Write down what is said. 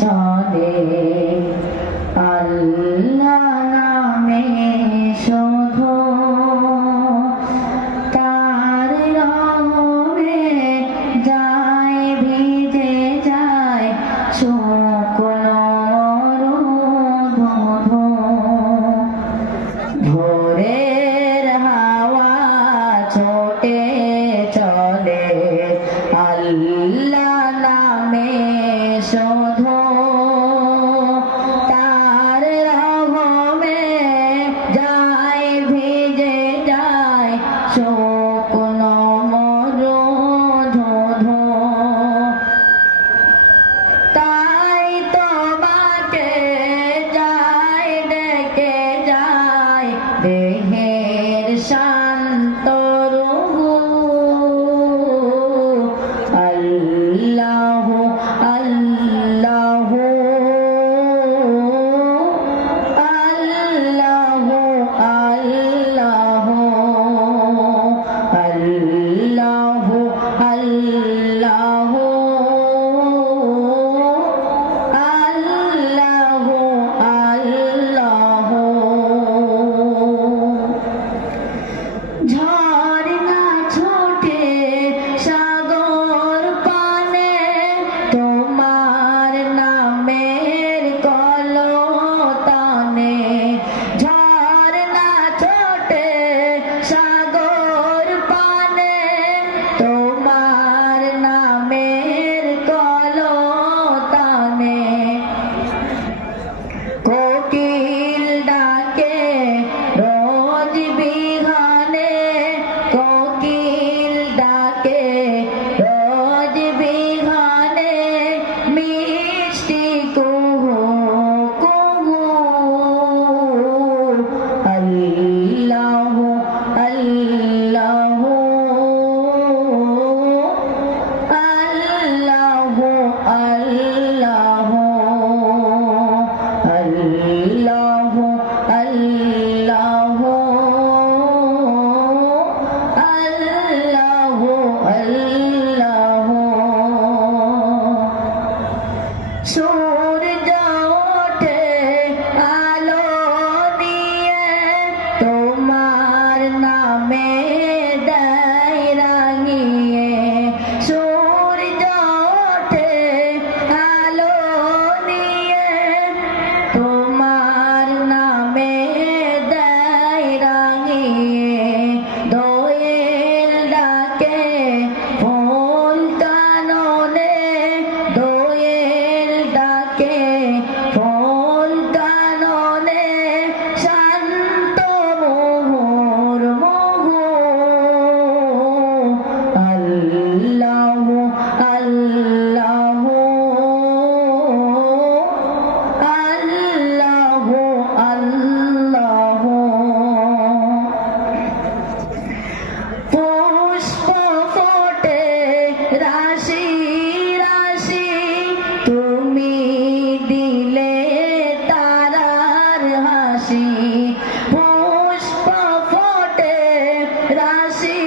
চলে। আল্লাহ নামে শোধো। তার রঙে যায় ভিজে যায় শুকনো ধো Rashi